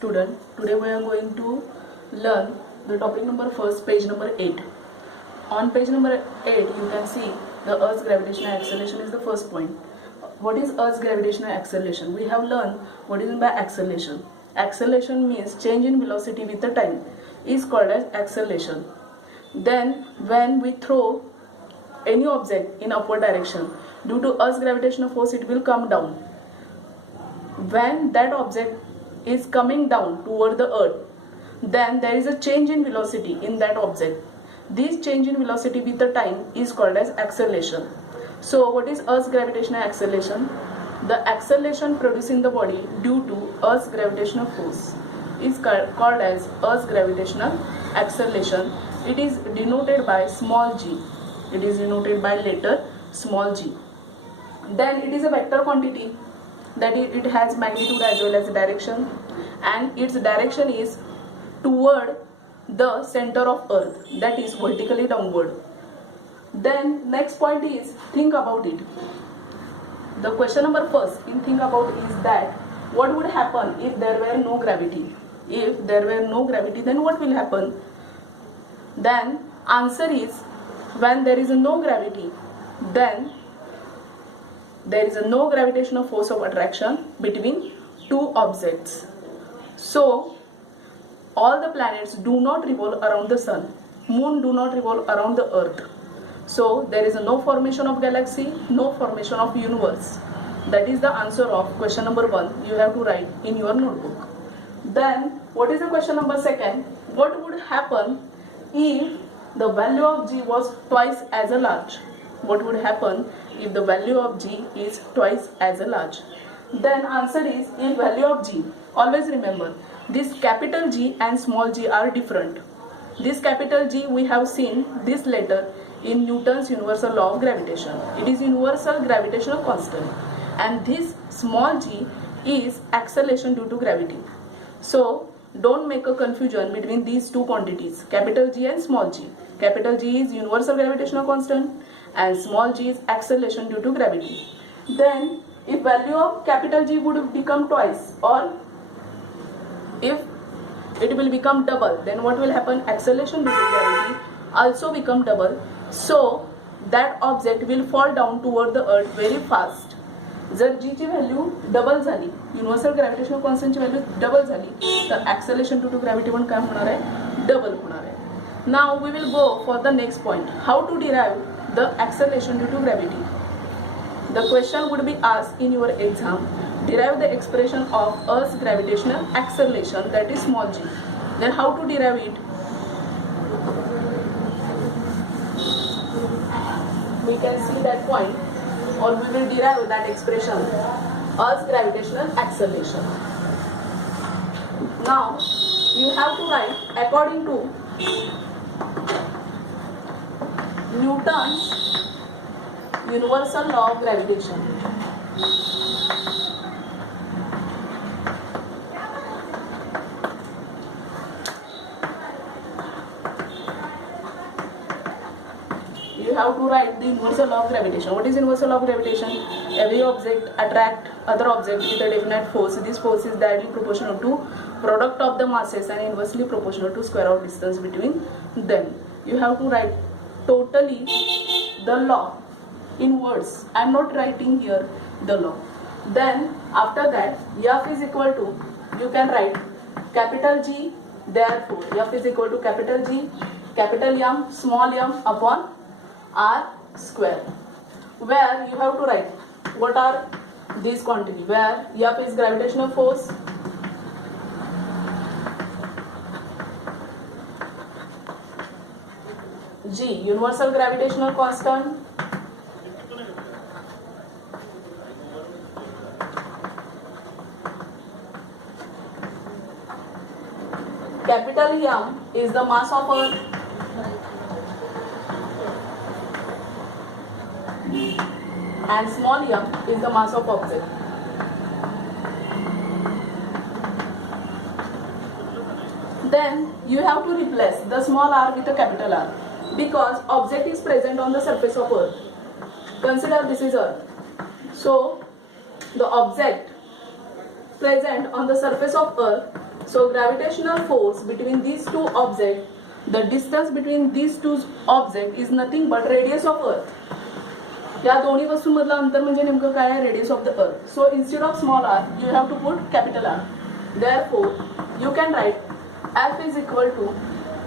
Student, today we are going to learn the topic number first, page number 8. On page number 8, you can see the Earth's gravitational acceleration is the first point. What is Earth's gravitational acceleration? We have learned what is meant by acceleration. Acceleration means change in velocity with the time is called as acceleration. Then when we throw any object in upward direction, due to Earth's gravitational force, it will come down. When that object is coming down toward the earth, then there is a change in velocity in that object. This change in velocity with the time is called as acceleration. So what is Earth's gravitational acceleration? The acceleration produced in the body due to Earth's gravitational force is called as Earth's gravitational acceleration. It is denoted by small g. It is denoted by letter small g. Then it is a vector quantity, that it has magnitude as well as direction, and its direction is toward the center of earth, that is vertically downward. Then next point is, think about it. The question number first in think about is that what would happen if there were no gravity? If there were no gravity, then what will happen? Then answer is, when there is no gravity, then there is no gravitational force of attraction between two objects. So all the planets do not revolve around the sun, moon do not revolve around the earth. So there is no formation of galaxy, no formation of universe. That is the answer of question number 1. You have to write in your notebook. Then what is the question number 2? What would happen if the value of g was twice as large? What would happen if the value of g is twice as large? Then answer is, if value of g, always remember this capital G and small g are different. This capital G, we have seen this letter in Newton's universal law of gravitation. It is universal gravitational constant, and this small g is acceleration due to gravity. So don't make a confusion between these two quantities, capital G and small g. Capital G is universal gravitational constant and small g is acceleration due to gravity. Then if value of capital G would become twice, or if it will become double, then what will happen? Acceleration due to gravity also become double. So that object will fall down toward the earth very fast. जर g ची value double झाली, universal gravitational कॉन्स्टंटची value double झाली, तर acceleration due to gravity पण काय होणार आहे? Double होणार आहे. Now we will go for the next point, how to derive the acceleration due to gravity. The question would be asked in your exam. Derive the expression of Earth's gravitational acceleration, that is small g. Then how to derive it? We can see that point, or we will derive that expression, Earth's gravitational acceleration. Now you have to write according to Newton's universal law of gravitation. You have to write the universal law of gravitation. What is universal law of gravitation? Every object attract other object with a definite force. This force is directly proportional to product of the masses and inversely proportional to square of distance between them. You have to write totally the law in words. I am not writing here the law. Then after that, F is equal to, you can write capital G, therefore F is equal to capital G, capital M, small m upon R square, where you have to write what are these quantity, where F is gravitational force, G universal gravitational constant, capital M is the mass of Earth, and small m is the mass of object. Then you have to replace the small r with a capital R, because object is present on the surface of Earth. Consider this is Earth. So the object present on the surface of Earth, So gravitational force between these two objects, the distance between these two objects is nothing but radius of earth. या दोन्ही वस्तूंमधलं अंतर म्हणजे नेमकं काय आहे? Radius of the earth. So instead of small R you have to put capital R. Therefore you can write F is equal to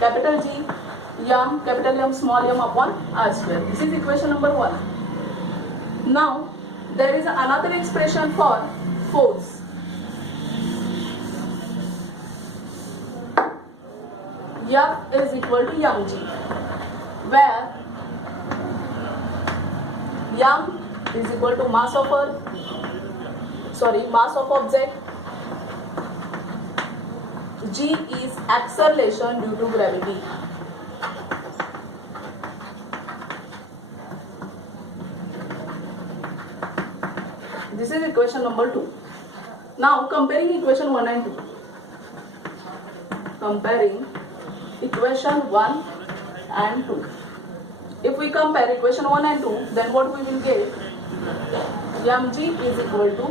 capital G m capital M small m upon r square. This is equation number 1. Now there is another expression for force. F is equal to mg, where m is equal to mass of object, g is acceleration due to gravity. This is equation number 2. Now comparing equation 1 and 2. Comparing equation 1 and 2. If we compare equation 1 and 2, then what we will get? mg is equal to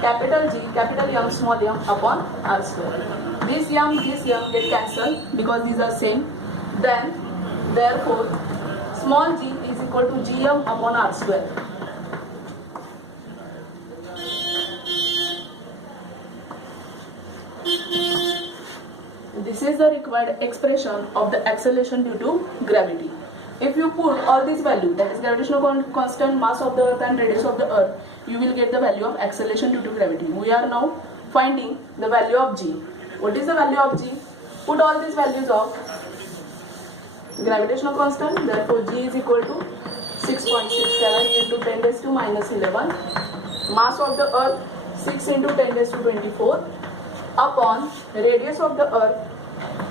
capital G, capital M, small m upon r square. This m get cancelled because these are same. Then therefore small g is equal to gm upon r square. This is the required expression of the acceleration due to gravity. If you put all these values, that is gravitational constant, mass of the earth and radius of the earth, you will get the value of acceleration due to gravity. We are now finding the value of g. What is the value of g? Put all these values of gravitational constant, therefore g is equal to 6.67 into 10 raised to minus 11. Mass of the earth 6 into 10 raised to 24 upon radius of the earth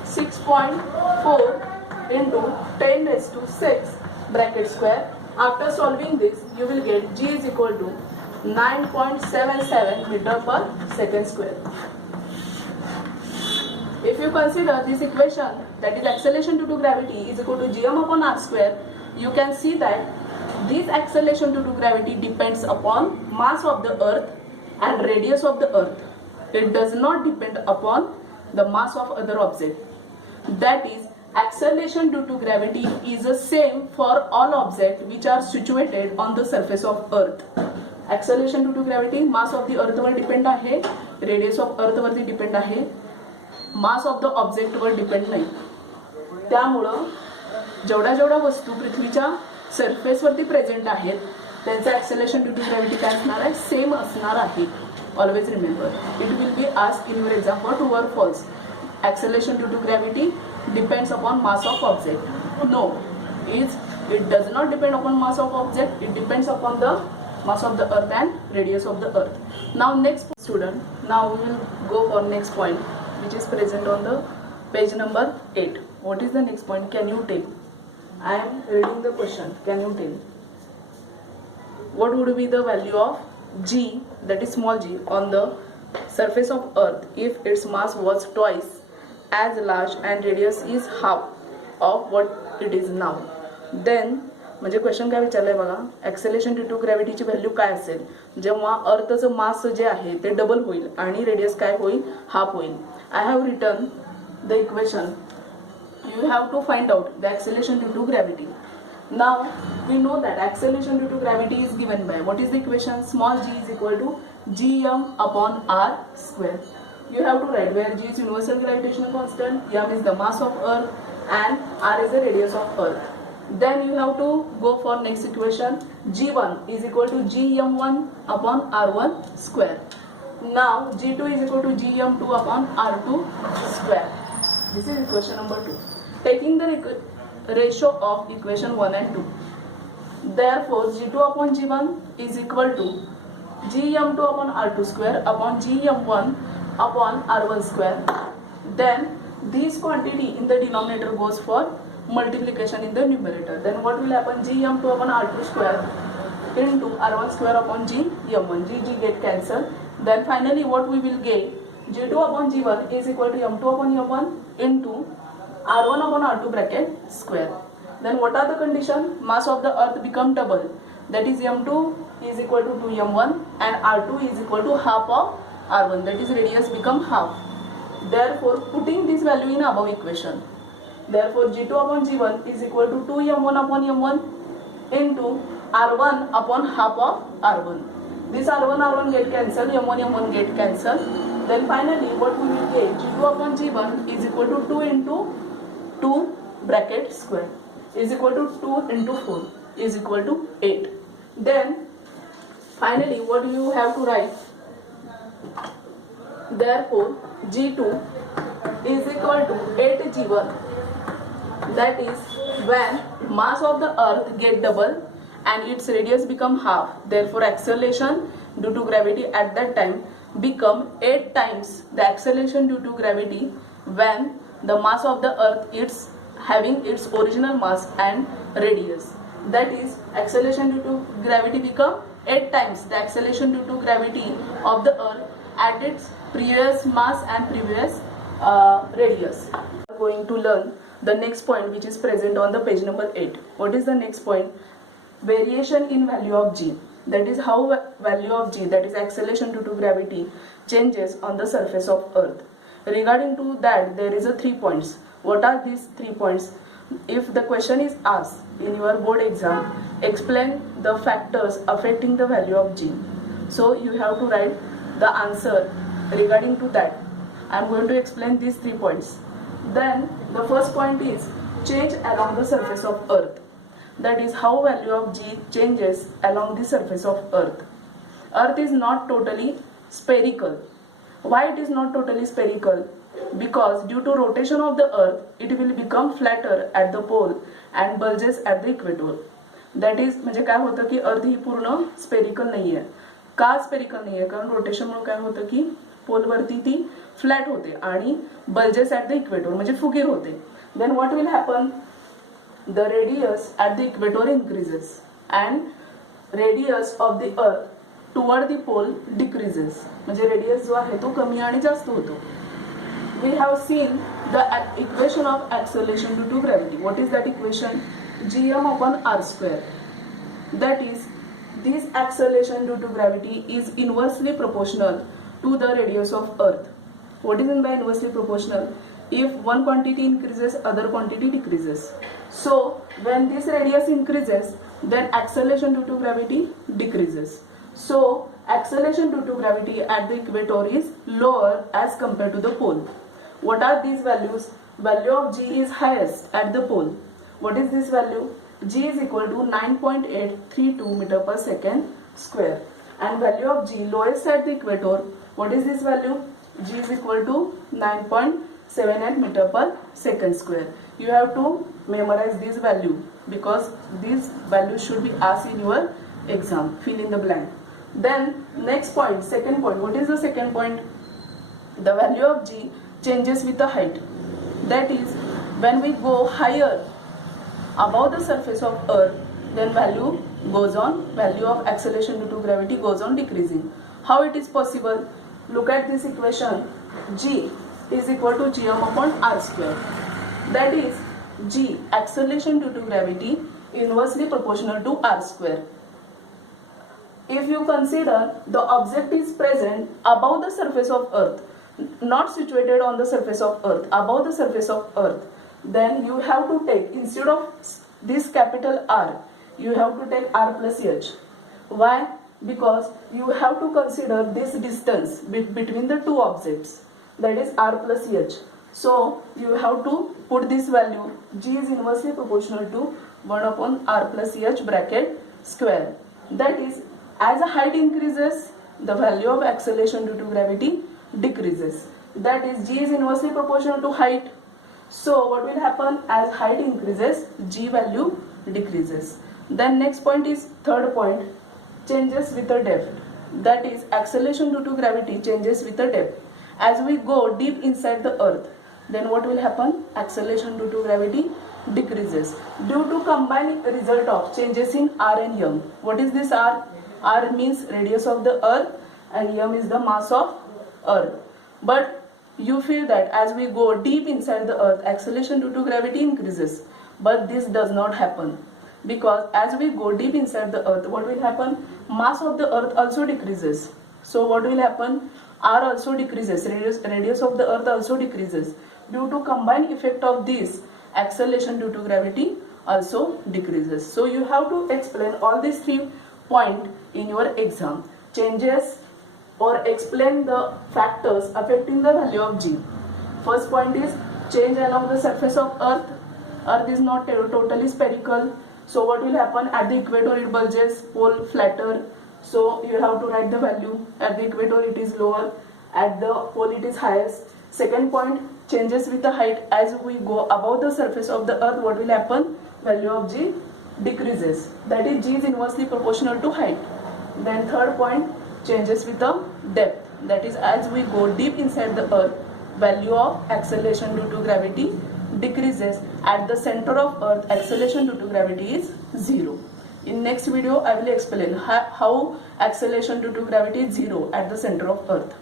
6.4 into 10 raised to 6 bracket square. After solving this, you will get g is equal to 9.77 meter per second square. If you consider this equation, that is acceleration due to gravity is equal to gm upon r square, you can see that this acceleration due to gravity depends upon mass of the earth and radius of the earth. It does not depend upon the mass of other object. That is, acceleration due to gravity is the same for all objects which are situated on the surface of earth. Acceleration due to gravity mass of the earth were depend आहे, radius of earth वरती depend आहे, mass of the object were depend नाही. त्यामुळं जेवढ्या वस्तू पृथ्वीच्या surface वरती present आहेत त्यांचं acceleration due to gravity काय असणार आहे? सेम असणार आहे. Always remember, it will be asked in your exam for true or false. Acceleration due to gravity depends upon mass of object. No, it does not depend upon mass of object. It depends upon the mass of the earth and radius of the earth. Now next student, now we will go for next point, which is present on the page number 8. What is the next point? Can you tell? I am reading the question. Can you tell? What would be the value of g, that is small g, on the surface of earth if its mass was twice as large and radius is half of what it is now? Then म्हणजे question काय विचारलंय बघा, ॲक्सेलेरेशन due to ग्रॅव्हिटीची value काय असेल जेव्हा अर्थचं मास जे आहे ते double होईल आणि रेडियस काय होईल? हाफ होईल. I have written the equation. You have to find out the acceleration due to gravity. Now we know that acceleration due to gravity is given by, what is the equation? Small g is equal to gm upon r square. You have to write where g is universal gravitational constant, m is the mass of earth and r is the radius of earth. Then you have to go for next equation. g1 is equal to gm1 upon r1 square. Now g2 is equal to gm2 upon r2 square. This is equation number 2. Taking the ratio of equation 1 and 2. Therefore, g2 upon g1 is equal to gm2 upon r2 square upon gm1 upon r1 square. Then this quantity in the denominator goes for multiplication in the numerator. Then what will happen? gm2 upon r2 square into r1 square upon gm1. G get cancelled. Then finally what we will get? g2 upon g1 is equal to m2 upon m1 into r1 upon r2 bracket square. Then what are the condition? Mass of the earth become double, that is m2 is equal to 2m1 and r2 is equal to half of r1, that is radius become half. Therefore, putting this value in above equation, therefore g2 upon g1 is equal to 2m1 upon m1 into r1 upon half of r1. This r1 get cancelled, m1 get cancelled. Then finally what we will get, g2 upon g1 is equal to 2 into 2 bracket square is equal to 2 into 4 is equal to 8. Then finally what you have to write, therefore g2 is equal to 8g1, that is when mass of the earth get double and its radius become half, therefore acceleration due to gravity at that time become 8 times the acceleration due to gravity when the mass of the earth is having its original mass and radius. That is, acceleration due to gravity become 8 times the acceleration due to gravity of the earth at its previous mass and previous radius. We are going to learn the next point which is present on the page number 8. What is the next point? Variation in value of g. That is how value of g, that is acceleration due to gravity, changes on the surface of earth. Regarding to that, there is a 3 points. What are these 3 points? If the question is asked in your board exam, explain the factors affecting the value of g. So you have to write the answer regarding to that. I am going to explain these 3 points. Then the first point is change along the surface of earth. That is how value of g changes along the surface of earth. Earth is not totally spherical. Why it is not totally spherical? Because due to rotation of the earth, it will become flatter at the pole and bulges at the equator. That is, म्हणजे काय होतं की अर्थ ही पूर्ण spherical नाही आहे. का spherical नाही आहे? कारण रोटेशनमुळे काय होतं की पोलवरती ती फ्लॅट होते आणि बल्जेस ॲट द इक्वेटर म्हणजे फुगीर होते. Then what will happen? The radius at the equator increases and radius of the earth toward the pole decreases. म्हणजे radius जो आहे तो कमी आणि जास्त होतो. We have seen the equation of acceleration due to gravity. What is that equation? Gm upon r square. That is, this acceleration due to gravity is inversely proportional to the radius of earth. What is meant by inversely proportional? If one quantity increases, other quantity decreases. So when this radius increases, then acceleration due to gravity decreases. So acceleration due to gravity at the equator is lower as compared to the pole. What are these values? Value of g is highest at the pole. What is this value? G is equal to 9.832 meter per second square. And value of g lowest at the equator, what is this value? G is equal to 9.78 meter per second square. You have to memorize this value because this value should be asked in your exam. Fill in the blank. Then next point, second point. What is the second point? The value of g changes with the height. That is, when we go higher above the surface of earth, then value goes on, value of acceleration due to gravity goes on decreasing. How it is possible? Look at this equation. G is equal to gm upon r square. That is, g, acceleration due to gravity, inversely proportional to r square. If you consider the object is present above the surface of earth, not situated on the surface of earth, above the surface of earth, then you have to take, instead of this capital R, you have to take r plus h. Why? Because you have to consider this distance between the two objects, that is r plus h. So you have to put this value, g is inversely proportional to 1 upon r plus h bracket square. That is, as the height increases, the value of acceleration due to gravity decreases. That is, g is inversely proportional to height. So what will happen? As height increases, g value decreases. Then next point is third point, changes with the depth. That is, acceleration due to gravity changes with the depth. As we go deep inside the earth, then what will happen? Acceleration due to gravity decreases due to combined result of changes in r and m. What is this r? R means radius of the earth and m is the mass of earth. But you feel that as we go deep inside the earth, acceleration due to gravity increases. But this does not happen, because as we go deep inside the earth, what will happen? Mass of the earth also decreases. So what will happen? r also decreases, radius of the earth also decreases. Due to combined effect of this, acceleration due to gravity also decreases. So you have to explain all these 3 points in your exam. Changes or explain the factors affecting the value of G. First point is change along the surface of earth. Earth is not totally spherical. So what will happen? At the equator it bulges, pole flatter. So you have to write the value. At the equator it is lower, at the pole it is highest. Second point, changes with the height. As we go above the surface of the earth, what will happen? Value of G decreases. That is, G is inversely proportional to height. Then third point, changes with the depth. That is, as we go deep inside the earth, value of acceleration due to gravity decreases. At the center of earth, acceleration due to gravity is 0. In next video, I will explain how acceleration due to gravity is 0 at the center of earth.